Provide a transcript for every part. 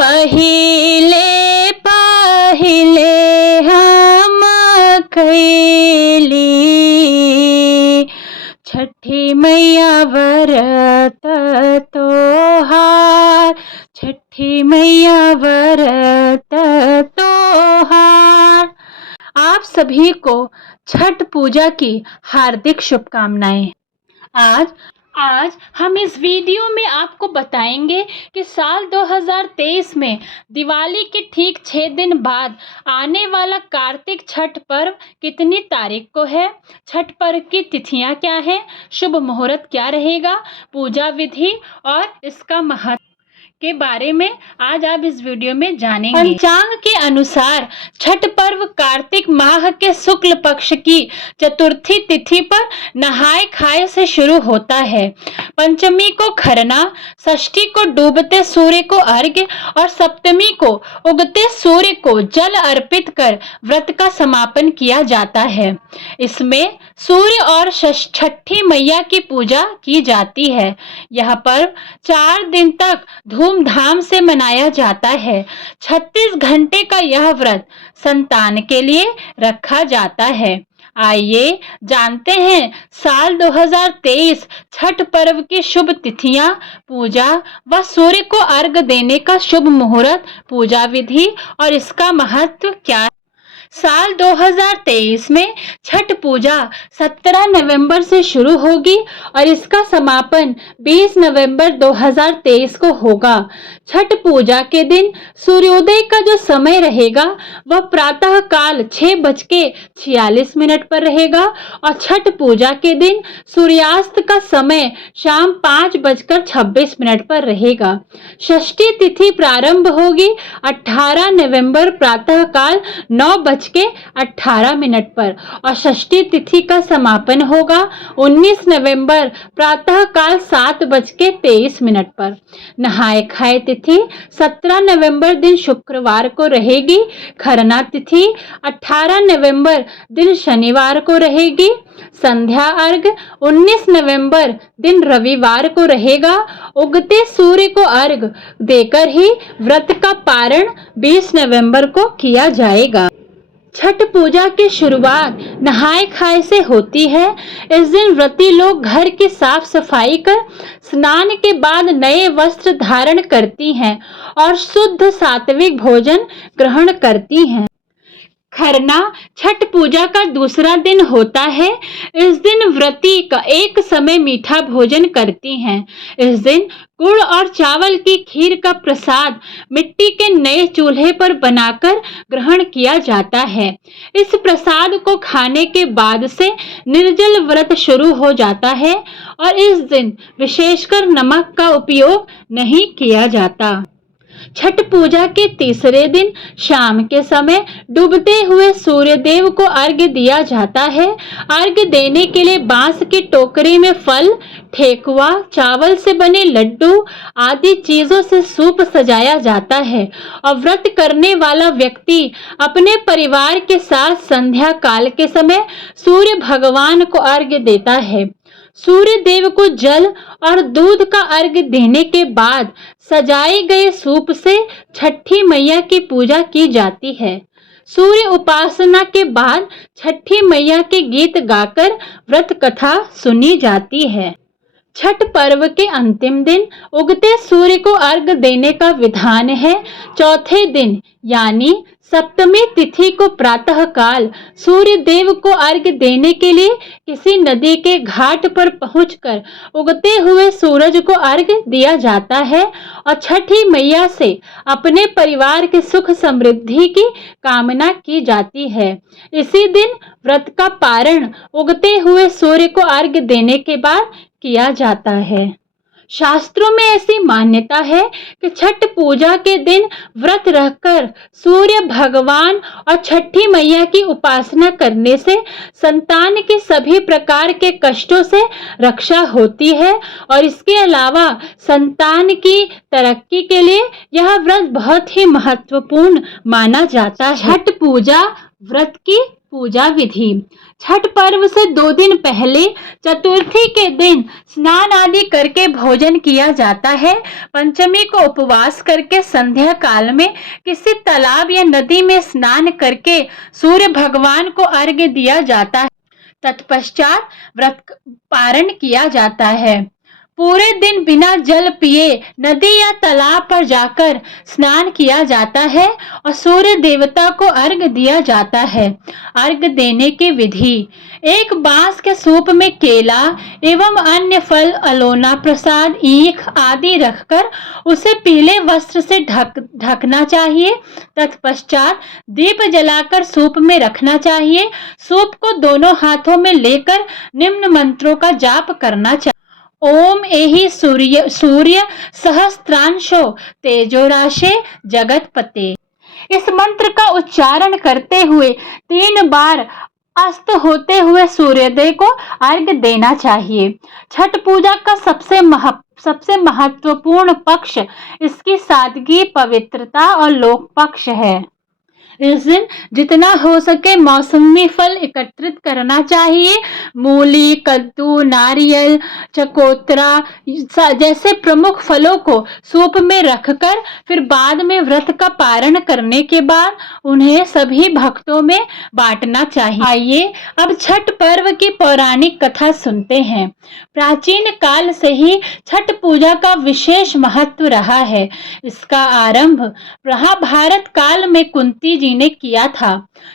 पहिले पहिले हम कैली छठी मैया व्रत तोहार, छठी मैया व्रत तोहार। आप सभी को छठ पूजा की हार्दिक शुभकामनाएं। आज हम इस वीडियो में आपको बताएंगे कि साल 2023 में दिवाली के ठीक 6 दिन बाद आने वाला कार्तिक छठ पर्व कितनी तारीख को है, छठ पर्व की तिथियां क्या हैं, शुभ मुहूर्त क्या रहेगा, पूजा विधि और इसका महत्व के बारे में आज आप इस वीडियो में जानेंगे। पंचांग के अनुसार छठ पर्व कार्तिक माह के शुक्ल पक्ष की चतुर्थी तिथि पर नहाय खाए से शुरू होता है। पंचमी को खरना, षष्ठी को डूबते सूर्य को अर्घ्य और सप्तमी को उगते सूर्य को जल अर्पित कर व्रत का समापन किया जाता है। इसमें सूर्य और छठी मैया की पूजा की जाती है। यह पर्व 4 दिन तक धूमधाम से मनाया जाता है। 36 घंटे का यह व्रत संतान के लिए रखा जाता है। आइए जानते हैं साल 2023 छठ पर्व की शुभ तिथियां, पूजा व सूर्य को अर्घ्य देने का शुभ मुहूर्त, पूजा विधि और इसका महत्व क्या है। साल 2023 में छठ पूजा 17 नवंबर से शुरू होगी और इसका समापन 20 नवंबर 2023 को होगा। छठ पूजा के दिन सूर्योदय का जो समय रहेगा वह प्रातः काल 6:46 पर रहेगा और छठ पूजा के दिन सूर्यास्त का समय शाम 5:26 पर रहेगा। षष्ठी तिथि प्रारंभ होगी 18 नवंबर प्रातः काल 9:18 पर और षष्ठी तिथि का समापन होगा 19 नवंबर प्रातः काल 7:23 पर। नहाय खाए तिथि 17 नवंबर दिन शुक्रवार को रहेगी। खरना तिथि 18 नवंबर दिन शनिवार को रहेगी। संध्या अर्घ्य 19 नवंबर दिन रविवार को रहेगा। उगते सूर्य को अर्घ्य देकर ही व्रत का पारण 20 नवंबर को किया जाएगा। छठ पूजा की शुरुआत नहाय खाए से होती है। इस दिन व्रती लोग घर की साफ सफाई कर स्नान के बाद नए वस्त्र धारण करती हैं और शुद्ध सात्विक भोजन ग्रहण करती हैं। खरना छठ पूजा का दूसरा दिन होता है। इस दिन व्रती का एक समय मीठा भोजन करती हैं। इस दिन गुड़ और चावल की खीर का प्रसाद मिट्टी के नए चूल्हे पर बनाकर ग्रहण किया जाता है। इस प्रसाद को खाने के बाद से निर्जल व्रत शुरू हो जाता है और इस दिन विशेषकर नमक का उपयोग नहीं किया जाता। छठ पूजा के तीसरे दिन शाम के समय डूबते हुए सूर्य देव को अर्घ्य दिया जाता है। अर्घ्य देने के लिए बांस की टोकरी में फल, ठेकुआ, चावल से बने लड्डू आदि चीजों से सूप सजाया जाता है और व्रत करने वाला व्यक्ति अपने परिवार के साथ संध्या काल के समय सूर्य भगवान को अर्घ्य देता है। सूर्य देव को जल और दूध का अर्घ्य देने के बाद सजाए गए सूप से छठी मैया की पूजा की जाती है। सूर्य उपासना के बाद छठी मैया के गीत गाकर व्रत कथा सुनी जाती है। छठ पर्व के अंतिम दिन उगते सूर्य को अर्घ्य देने का विधान है। चौथे दिन यानी सप्तमी तिथि को प्रातः काल सूर्य देव को अर्घ्य देने के लिए किसी नदी के घाट पर पहुंचकर उगते हुए सूरज को अर्घ्य दिया जाता है और छठी मैया से अपने परिवार के सुख समृद्धि की कामना की जाती है। इसी दिन व्रत का पारण उगते हुए सूर्य को अर्घ्य देने के बाद किया जाता है। शास्त्रों में ऐसी मान्यता है कि छठ पूजा के दिन व्रत रहकर सूर्य भगवान और छठी मैया की उपासना करने से संतान के सभी प्रकार के कष्टों से रक्षा होती है और इसके अलावा संतान की तरक्की के लिए यह व्रत बहुत ही महत्वपूर्ण माना जाता है। छठ पूजा व्रत की पूजा विधि। छठ पर्व से 2 दिन पहले चतुर्थी के दिन स्नान आदि करके भोजन किया जाता है। पंचमी को उपवास करके संध्या काल में किसी तालाब या नदी में स्नान करके सूर्य भगवान को अर्घ्य दिया जाता है। तत्पश्चात व्रत पारण किया जाता है। पूरे दिन बिना जल पिए नदी या तालाब पर जाकर स्नान किया जाता है और सूर्य देवता को अर्घ्य दिया जाता है। अर्घ्य देने की विधि: एक बांस के सूप में केला एवं अन्य फल, अलोना, प्रसाद, ईख आदि रखकर उसे पीले वस्त्र से ढकना चाहिए। तत्पश्चात दीप जलाकर सूप में रखना चाहिए। सूप को दोनों हाथों में लेकर निम्न मंत्रों का जाप करना चाहिए। ओम एहि सूर्य सहस्त्रांशो तेजोराशे जगतपते। इस मंत्र का उच्चारण करते हुए 3 बार अस्त होते हुए सूर्योदय को अर्घ्य देना चाहिए। छठ पूजा का सबसे महत्वपूर्ण पक्ष इसकी सादगी, पवित्रता और लोक पक्ष है। इस दिन जितना हो सके मौसमी फल एकत्रित करना चाहिए। मूली, कद्दू, नारियल, चकोतरा जैसे प्रमुख फलों को सूप में रखकर फिर बाद में व्रत का पारण करने के बाद उन्हें सभी भक्तों में बांटना चाहिए। आइए अब छठ पर्व की पौराणिक कथा सुनते हैं। प्राचीन काल से ही छठ पूजा का विशेष महत्व रहा है। इसका आरंभ महाभारत काल में कुंती जी ने किया था।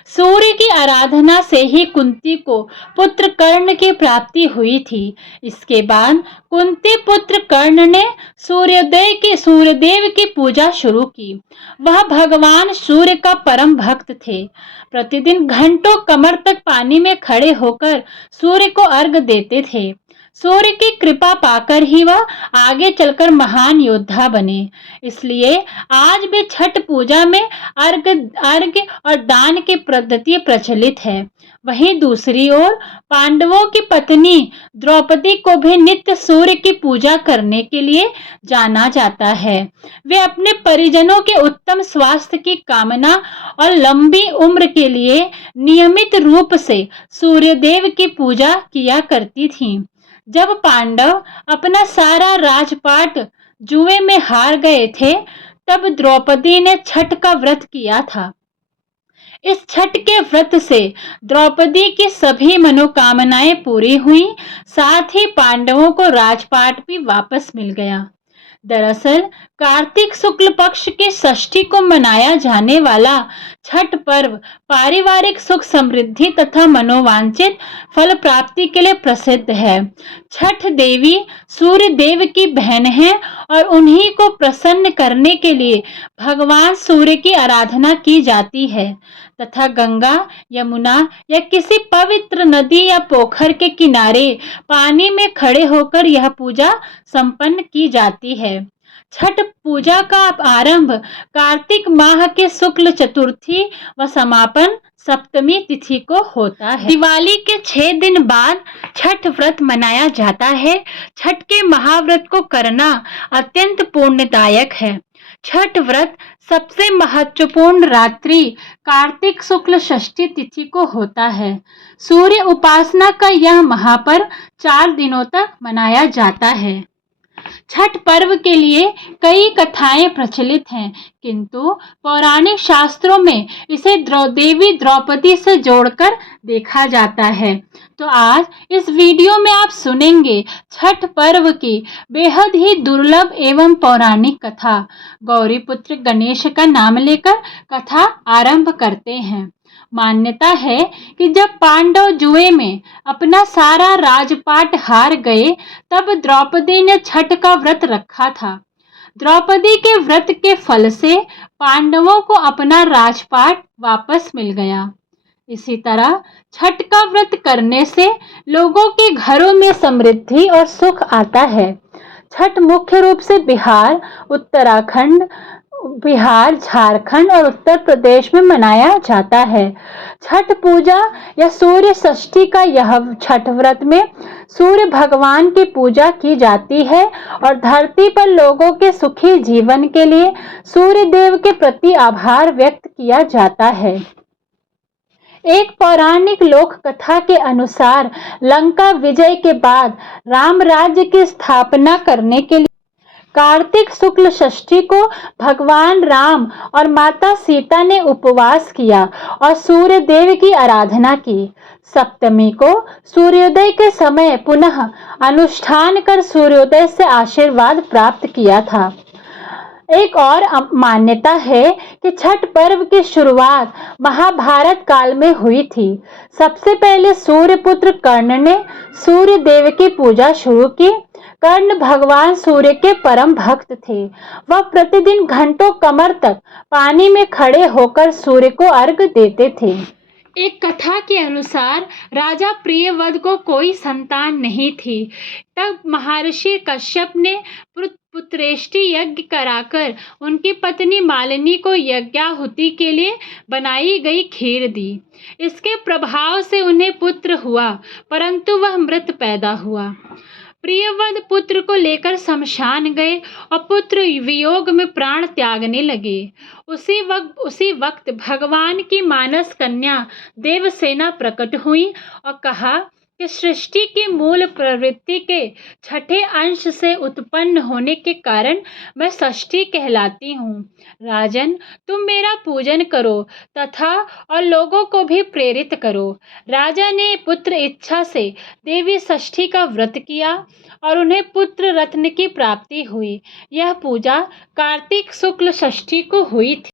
सूर्य की आराधना से ही कुंती को पुत्र कर्ण की प्राप्ति हुई थी। इसके बाद कुंती पुत्र कर्ण ने सूर्यदेव की पूजा शुरू की। वह भगवान सूर्य का परम भक्त थे। प्रतिदिन घंटों कमर तक पानी में खड़े होकर सूर्य को अर्घ्य देते थे। सूर्य की कृपा पाकर ही वह आगे चलकर महान योद्धा बने। इसलिए आज भी छठ पूजा में अर्घ्य और दान की पद्धति प्रचलित है। वहीं दूसरी ओर पांडवों की पत्नी द्रौपदी को भी नित्य सूर्य की पूजा करने के लिए जाना जाता है। वे अपने परिजनों के उत्तम स्वास्थ्य की कामना और लंबी उम्र के लिए नियमित रूप से सूर्यदेव की पूजा किया करती थीं। जब पांडव अपना सारा राजपाट जुए में हार गए थे, तब द्रौपदी ने छठ का व्रत किया था। इस छठ के व्रत से द्रौपदी की सभी मनोकामनाएं पूरी हुई, साथ ही पांडवों को राजपाट भी वापस मिल गया। दरअसल कार्तिक शुक्ल पक्ष की षष्ठी को मनाया जाने वाला छठ पर्व पारिवारिक सुख समृद्धि तथा मनोवांछित फल प्राप्ति के लिए प्रसिद्ध है। छठ देवी सूर्य देव की बहन है और उन्हीं को प्रसन्न करने के लिए भगवान सूर्य की आराधना की जाती है तथा गंगा, यमुना या किसी पवित्र नदी या पोखर के किनारे पानी में खड़े होकर यह पूजा संपन्न की जाती है। छठ पूजा का आरंभ कार्तिक माह के शुक्ल चतुर्थी व समापन सप्तमी तिथि को होता है। दिवाली के 6 दिन बाद छठ व्रत मनाया जाता है। छठ के महाव्रत को करना अत्यंत पुण्यदायक है। छठ व्रत सबसे महत्वपूर्ण रात्रि कार्तिक शुक्ल षष्ठी तिथि को होता है। सूर्य उपासना का यह महापर्व 4 दिनों तक मनाया जाता है। छठ पर्व के लिए कई कथाएं प्रचलित हैं, किंतु पौराणिक शास्त्रों में इसे देवी द्रौपदी से जोड़कर देखा जाता है। तो आज इस वीडियो में आप सुनेंगे छठ पर्व की बेहद ही दुर्लभ एवं पौराणिक कथा। गौरीपुत्र गणेश का नाम लेकर कथा आरंभ करते हैं। मान्यता है कि जब पांडव जुए में अपना सारा राजपाट हार गए, तब द्रौपदी ने छठ का व्रत रखा था। द्रौपदी के व्रत के फल से पांडवों को अपना राजपाट वापस मिल गया। इसी तरह छठ का व्रत करने से लोगों के घरों में समृद्धि और सुख आता है। छठ मुख्य रूप से बिहार, झारखंड और उत्तर प्रदेश में मनाया जाता है। छठ पूजा या सूर्य षष्ठी का यह छठ व्रत में सूर्य भगवान की पूजा की जाती है और धरती पर लोगों के सुखी जीवन के लिए सूर्य देव के प्रति आभार व्यक्त किया जाता है। एक पौराणिक लोक कथा के अनुसार लंका विजय के बाद राम राज्य की स्थापना करने के लिए कार्तिक शुक्ल षष्ठी को भगवान राम और माता सीता ने उपवास किया और सूर्य देव की आराधना की। सप्तमी को सूर्योदय के समय पुनः अनुष्ठान कर सूर्योदय से आशीर्वाद प्राप्त किया था। एक और मान्यता है कि छठ पर्व की शुरुआत महाभारत काल में हुई थी। सबसे पहले सूर्यपुत्र कर्ण ने सूर्य देव की पूजा शुरू की। कर्ण भगवान सूर्य के परम भक्त थे। वह प्रतिदिन घंटों कमर तक पानी में खड़े होकर सूर्य को अर्घ्य देते थे। एक कथा के अनुसार राजा प्रियव्रत को कोई संतान नहीं थी। तब महर्षि कश्यप ने पुत्रेष्टि यज्ञ कराकर उनकी पत्नी मालिनी को यज्ञाहुति के लिए बनाई गई खीर दी। इसके प्रभाव से उन्हें पुत्र हुआ, परंतु वह मृत पैदा हुआ। प्रियव्रत पुत्र को लेकर शमशान गए और पुत्र वियोग में प्राण त्यागने लगे। उसी वक्त भगवान की मानस कन्या देवसेना प्रकट हुई और कहा कि सृष्टि की मूल प्रवृत्ति के छठे अंश से उत्पन्न होने के कारण मैं षष्ठी कहलाती हूँ। राजन, तुम मेरा पूजन करो तथा और लोगों को भी प्रेरित करो। राजा ने पुत्र इच्छा से देवी षष्ठी का व्रत किया और उन्हें पुत्र रत्न की प्राप्ति हुई। यह पूजा कार्तिक शुक्ल षष्ठी को हुई थी।